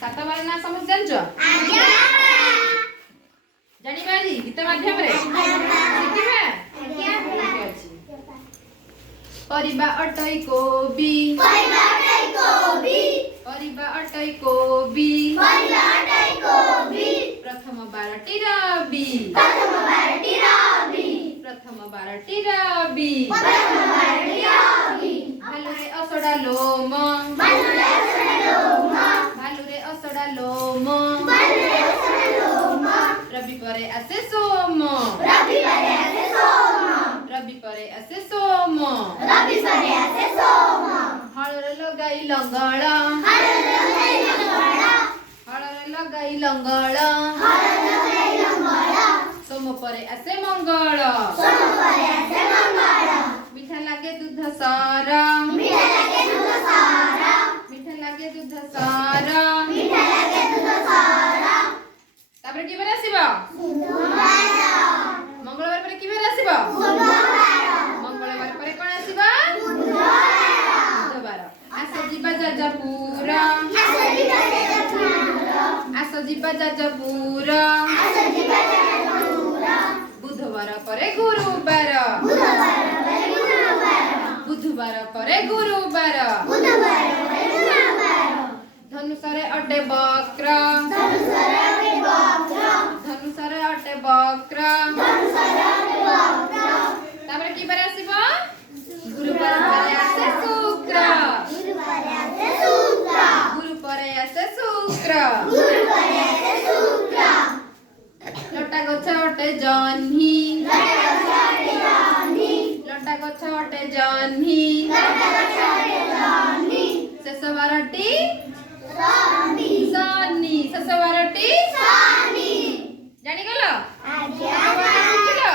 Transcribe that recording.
सात बार ना समझ जानछ जानी बाजी गीत माध्यम रे शिखिबा ठीक अछि परिबा अटै कोबी परिबा अटै कोबी प्रथम बारटी रबी भालुरे असडा लोम रबी परे आसे सोम हଳରେ लगाई लंगळ सोम परे आसे मंगळ मिठा लागे दूध सारा तापर कि बेर आसीबो मंगलवार परे कि बेर आसीबो मंगलवार परे कोन आसीबो बुधवार आसे जीवा जाजपुर बुधवार परे गुरुवार धनुषरे अटे बक्र तापर कि बेर आसीबो गुरुवार परे आसे शुक्र लटा गछ अटे जह्नी शेष बारटी शनि जानी गलो शिखिलो